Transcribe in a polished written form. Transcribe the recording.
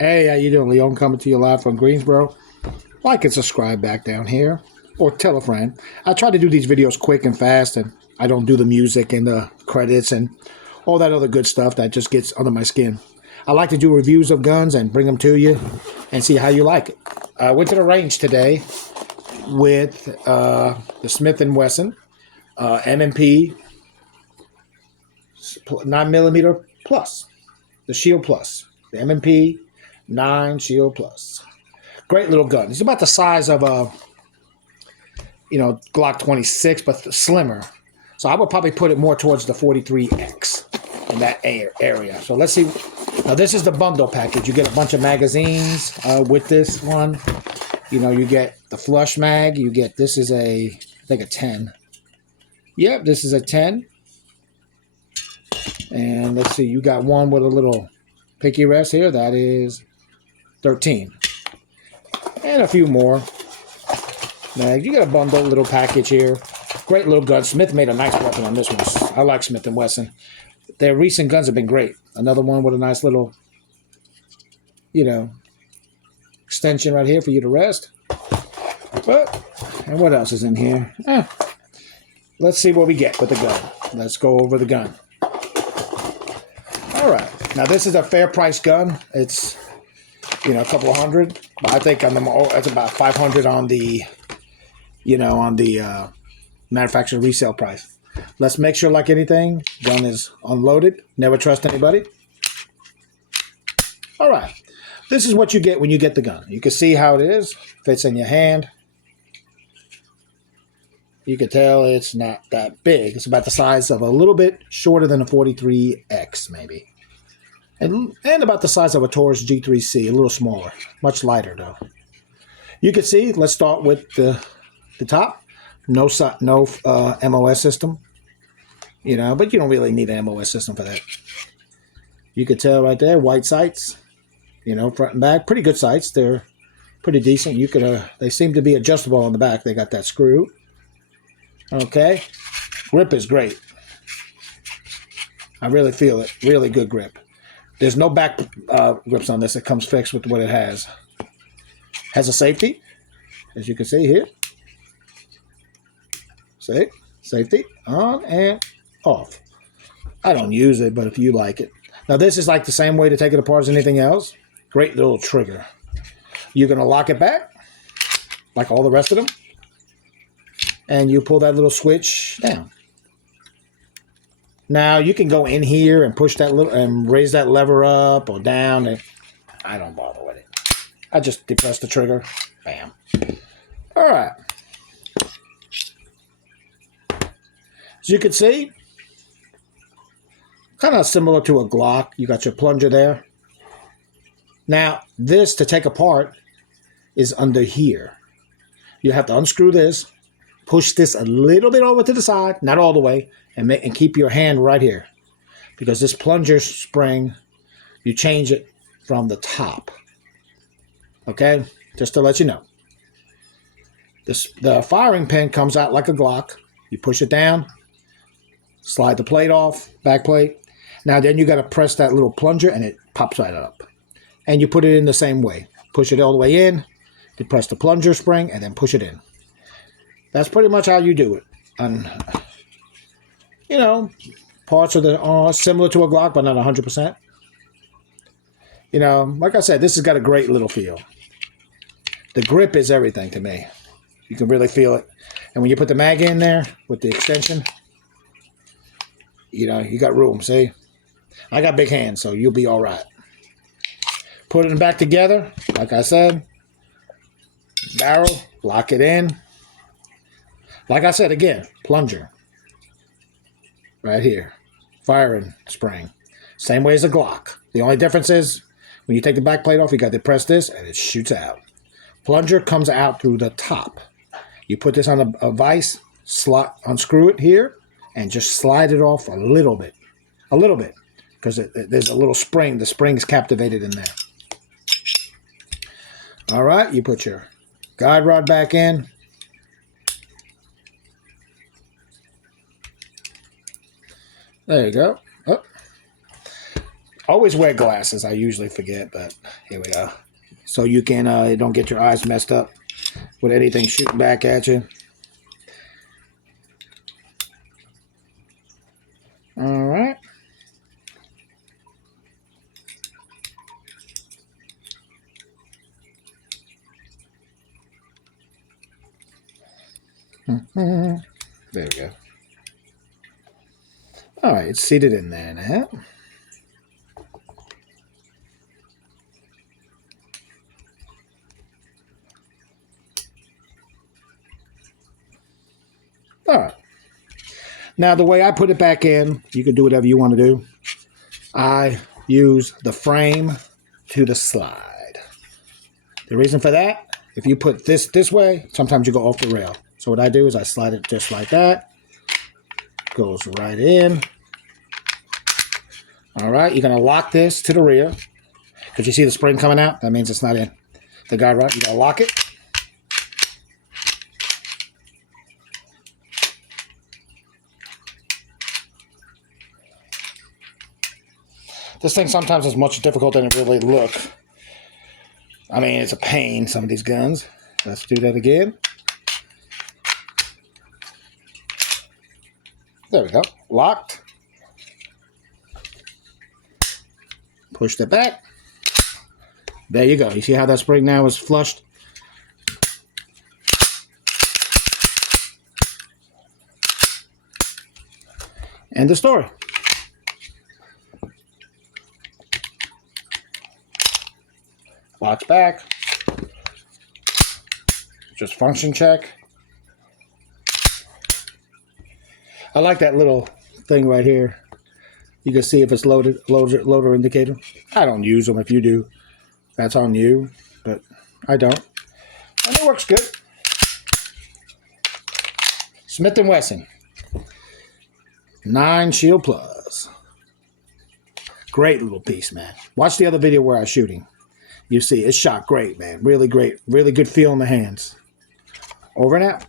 Hey, how you doing? Leon coming to you live from Greensboro. Like and subscribe back down here, or tell a friend. I try to do these videos quick and fast, and I don't do the music and the credits and all that other good stuff that just gets under my skin. I like to do reviews of guns and bring them to you and see how you like it. I went to the range today with the Smith&Wesson M&P 9mm Plus, the Shield Plus, the M&P 9 Shield Plus. Great little gun. It's about the size of a, Glock 26, but slimmer. So I would probably put it more towards the 43X in that area. So let's see. Now this is the bundle package. You get a bunch of magazines with this one. You get the flush mag. You get, this is I think a 10. Yep, this is a 10. And let's see, you got one with a little picky rest here. That is 13. And a few more. Now, you get a bundle, little package here. Great little gun. Smith made a nice weapon on this one. I like Smith&Wesson. Their recent guns have been great. Another one with a nice little, extension right here for you to rest. And what else is in here? Let's see what we get with the gun. Let's go over the gun. All right. Now, this is a fair price gun. It's, a couple of hundred. I think it's about 500 on the, manufacturer resale price. Let's make sure, like anything, gun is unloaded. Never trust anybody. All right. This is what you get when you get the gun. You can see how it is. Fits in your hand. You can tell it's not that big. It's about the size of a little bit shorter than a 43X, maybe. And about the size of a Taurus G3C, a little smaller. Much lighter, though. You can see, let's start with the top. No MOS system. But you don't really need an MOS system for that. You can tell right there, white sights. Front and back. Pretty good sights. They're pretty decent. They seem to be adjustable on the back. They got that screw. Okay. Grip is great. I really feel it. Really good grip. There's no back grips on this. It comes fixed with what it has. Has a safety, as you can see here. See? Safety on and off. I don't use it, but if you like it. Now, this is like the same way to take it apart as anything else. Great little trigger. You're going to lock it back, like all the rest of them. And you pull that little switch down. Now, you can go in here and push that little, and raise that lever up or down. And I don't bother with it. I just depress the trigger. Bam. All right. As you can see, kind of similar to a Glock. You got your plunger there. Now, this to take apart is under here. You have to unscrew this, push this a little bit over to the side, not all the way, and keep your hand right here. Because this plunger spring, you change it from the top. Okay? Just to let you know. The firing pin comes out like a Glock. You push it down, slide the plate off, back plate. Now then you got to press that little plunger and it pops right up. And you put it in the same way. Push it all the way in, depress the plunger spring, and then push it in. That's pretty much how you do it. And, parts are similar to a Glock, but not 100%. Like I said, this has got a great little feel. The grip is everything to me. You can really feel it. And when you put the mag in there with the extension, you got room, see? I got big hands, so you'll be all right. Put it back together, like I said. Barrel, lock it in. Like I said, again, plunger. Right here. Firing spring. Same way as a Glock. The only difference is, when you take the back plate off, you got to press this, and it shoots out. Plunger comes out through the top. You put this on a vise, unscrew it here, and just slide it off a little bit. A little bit. Because there's a little spring. The spring is captivated in there. All right, you put your guide rod back in. There you go. Oh. Always wear glasses. I usually forget, but here we go. So you can don't get your eyes messed up with anything shooting back at you. All right. There we go. All right, it's seated in there now. All right. Now, the way I put it back in, you can do whatever you want to do. I use the frame to the slide. The reason for that, if you put this way, sometimes you go off the rail. So what I do is I slide it just like that. Goes right in. All right, you're going to lock this to the rear. Because you see the spring coming out, that means it's not in the guide rod. You got to lock it. This thing sometimes is much difficult than it really look. I mean, it's a pain, some of these guns. Let's do that again. There we go. Locked. Pushed it back. There you go. You see how that spring now is flushed? End of story. Locks back. Just function check. I like that little thing right here. You can see if it's loader indicator. I don't use them. If you do, that's on you, but I don't. And it works good. Smith&Wesson 9 Shield Plus. Great little piece, man. Watch the other video where I was shooting. You see, it shot great, man. Really great. Really good feel in the hands. Over and out.